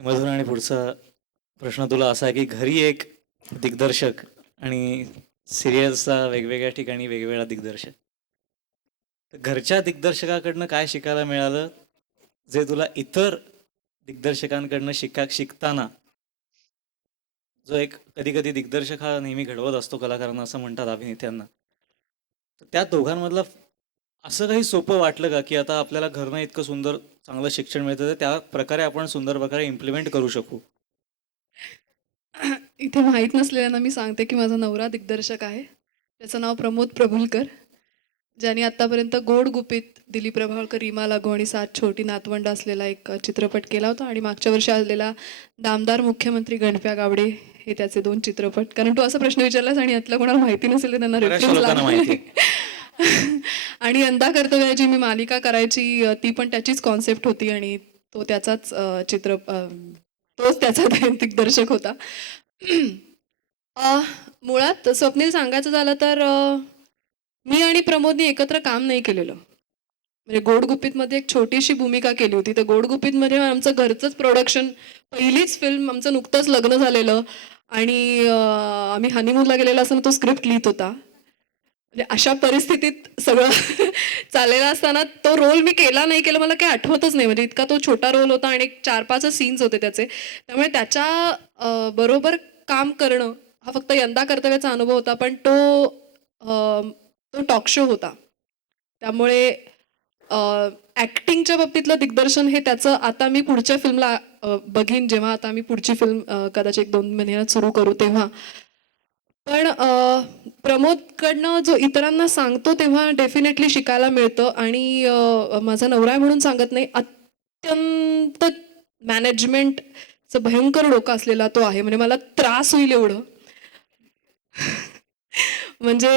मधून आणि पुढचा प्रश्न तुला असा आहे की घरी एक दिग्दर्शक आणि सिरियल्सचा वेगवेगळ्या ठिकाणी वेगवेगळा दिग्दर्शक. तर घरच्या दिग्दर्शकाकडनं काय शिकायला मिळालं? जे तुला इतर दिग्दर्शकांकडनं शिका शिकताना जो एक कधी कधी दिग्दर्शक हा नेहमी घडवत असतो कलाकारांना असं म्हणतात अभिनेत्यांना. तर त्या दोघांमधला असं काही सोपं वाटलं का की आता आपल्याला घरनं इतकं सुंदर चांगलं शिक्षण मिळतं तर त्या प्रकारे आपण सुंदर प्रकारे इम्प्लिमेंट करू शकू? इथे माहीत नसलेल्यांना मी सांगते की माझा नवरा दिग्दर्शक आहे. त्याचं नाव प्रमोद प्रभुलकर ज्यांनी आत्तापर्यंत गोड गुपित दिलीप प्रभावळकर रीमा लागू आणि सात छोटी नातवंड असलेला एक चित्रपट केला होता आणि मागच्या वर्षी आलेला दामदार मुख्यमंत्री गणप्या गावडे हे त्याचे दोन चित्रपट. कारण तू असा प्रश्न विचारलास आणि यातलं कोणाला माहिती नसेल तर त्यांना रेफरन्स आणि यंदा कर्तव्याची मी मालिका करायची ती पण त्याचीच कॉन्सेप्ट होती आणि तो त्याचाच चित्र तोच त्याचा दिग्दर्शक होता. मुळात स्वप्नील सांगायचं झालं तर मी आणि प्रमोदनी एकत्र काम नाही केलेलं. म्हणजे गोडगुप्पीतमध्ये एक छोटीशी भूमिका केली होती. तर गोडगुप्पीतमध्ये आमचं घरचंच प्रोडक्शन पहिलीच फिल्म आमचं नुकतंच लग्न झालेलं आणि आम्ही हनीमूनला गेलेला असताना तो स्क्रिप्ट लिहित होता. म्हणजे अशा परिस्थितीत सगळं चाललेलं असताना तो रोल मी केला नाही केला मला काही आठवतच नाही. म्हणजे इतका तो छोटा रोल होता आणि एक चार पाच सीन्स होते त्याचे. त्यामुळे त्याच्या बरोबर काम करणं हा फक्त यंदा कर्तव्याचा अनुभव होता पण तो तो टॉक शो होता. त्यामुळे ॲक्टिंगच्या बाबतीतलं दिग्दर्शन हे त्याचं आता मी पुढच्या फिल्मला बघीन. जेव्हा आता मी पुढची फिल्म कदाचित एक दोन महिन्यात सुरू करू तेव्हा. पण प्रमोदकडनं जो इतरांना सांगतो तेव्हा डेफिनेटली शिकायला मिळतं. आणि माझा नवरा म्हणून सांगत नाही. अत्यंत मॅनेजमेंटचं भयंकर डोकं असलेला तो आहे. म्हणजे मला त्रास होईल एवढं. म्हणजे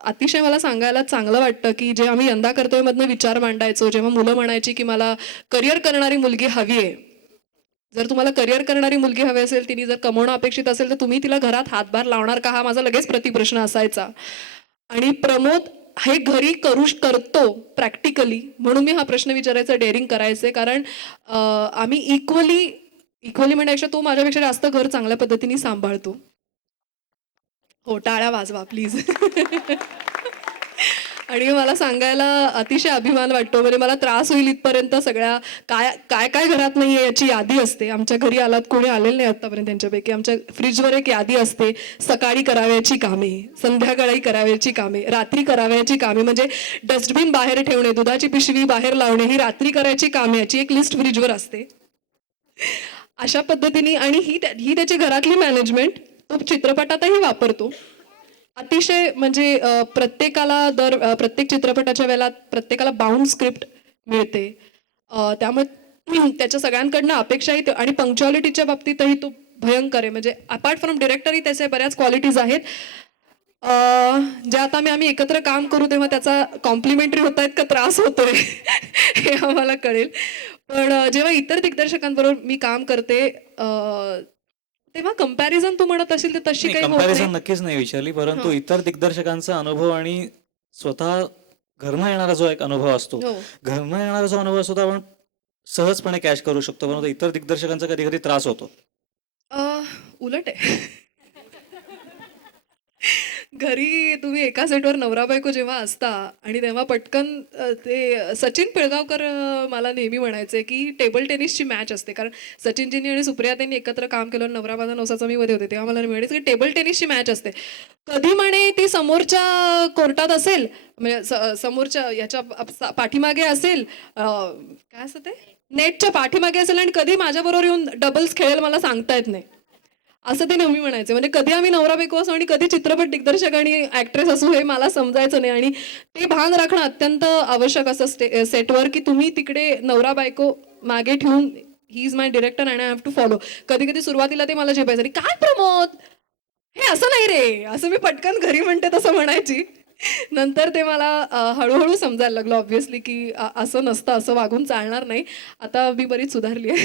अतिशय मला सांगायला चांगलं वाटतं की जे आम्ही यंदा करतोय मधनं विचार मांडायचो जेव्हा मुलं म्हणायची की मला करिअर करणारी मुलगी हवी आहे. जर तुम्हाला करिअर करणारी मुलगी हवी असेल तिने जर कमवणं अपेक्षित असेल तर तुम्ही तिला घरात हातभार लावणार का? हा माझा लगेच प्रतिप्रश्न असायचा. आणि प्रमोद हे घरी करू करतो प्रॅक्टिकली म्हणून मी हा प्रश्न विचारायचा डेअरिंग करायचे. कारण आम्ही इक्वली इक्वली म्हणण्यापेक्षा तो माझ्यापेक्षा जास्त घर चांगल्या पद्धतीने सांभाळतो. हो टाळ्या वाजवा प्लीज आणि मला सांगायला अतिशय अभिमान वाटतो म्हणजे मला त्रास होईल इथपर्यंत सगळ्या काय काय काय घरात नाहीये याची यादी असते. आमच्या घरी आलात कोणी आलेलं नाही आतापर्यंत त्यांच्यापैकी. आमच्या फ्रीजवर एक यादी असते सकाळी करावयाची कामे संध्याकाळी करावयाची कामे रात्री करावयाची कामे म्हणजे डस्टबिन बाहेर ठेवणे दुधाची पिशवी बाहेर लावणे ही रात्री करायची कामे याची एक लिस्ट फ्रीजवर असते. अशा पद्धतीने आणि ही ही त्याची घरातली मॅनेजमेंट तो चित्रपटातही वापरतो. अतिशय म्हणजे प्रत्येकाला दर प्रत्येक चित्रपटाच्या वेळेला प्रत्येकाला बाउंड स्क्रिप्ट मिळते. त्यामुळे त्याच्या सगळ्यांकडनं अपेक्षाही आणि पंक्च्युअलिटीच्या बाबतीतही तो भयंकर आहे. म्हणजे अपार्ट फ्रॉम डिरेक्टरही त्याचे बऱ्याच क्वालिटीज आहेत. ज्या आता मी आम्ही एकत्र काम करू तेव्हा त्याचा कॉम्प्लिमेंटरी होत आहेत का त्रास होतोय? हे आम्हाला कळेल. पण जेव्हा इतर दिग्दर्शकांबरोबर मी काम करते तेव्हा कंपॅरिझन तू म्हणत असेल तर तशी काही होत कंपॅरिझन नक्कीच नाही विचारली परंतु हं. इतर दिग्दर्शकांचा अनुभव आणि स्वतः घरनं येणारा जो एक अनुभव असतो हो. घरनं येणारा जो अनुभव असतो तो आपण सहजपणे कॅच करू शकतो परंतु इतर दिग्दर्शकांचा कधी कधी त्रास होतो. अ, उलट आहे. घरी तुम्ही एका सेटवर नवरा बायको जेव्हा असता आणि तेव्हा पटकन अ, ते सचिन पिळगावकर अ, मला नेहमी म्हणायचे की टेबल टेनिसची मॅच असते. कारण सचिनजींनी आणि सुप्रिया त्यांनी एकत्र काम केलं नवरा माझा नवसाचा मी मध्ये होते. तेव्हा मला म्हणायचं की टेबल टेनिसची मॅच असते. कधी म्हणे ती समोरच्या कोर्टात असेल म्हणजे स- समोरच्या याच्या पाठीमागे असेल अ, काय असतं ते? नेटच्या पाठीमागे असेल आणि कधी माझ्याबरोबर येऊन डबल्स खेळेल मला सांगता येत नाही. असं ते नेहमी म्हणायचे. म्हणजे कधी आम्ही नवरा बायको असो आणि कधी चित्रपट दिग्दर्शक आणि ऍक्ट्रेस असो हे मला समजायचं नाही. आणि ते भान राखणं अत्यंत आवश्यक असं स्टे सेटवर की तुम्ही तिकडे नवरा बायको मागे ठेवून he is my director and I have to follow कधी कधी सुरुवातीला ते मला झेपायचं. आणि काय प्रमोद? हे असं नाही रे. असं मी पटकन घरी म्हणते तसं म्हणायची. नंतर ते मला हळूहळू समजायला लागलं ऑब्व्हियसली की असं नसतं. असं वागून चालणार नाही. आता मी बरीच सुधारली आहे.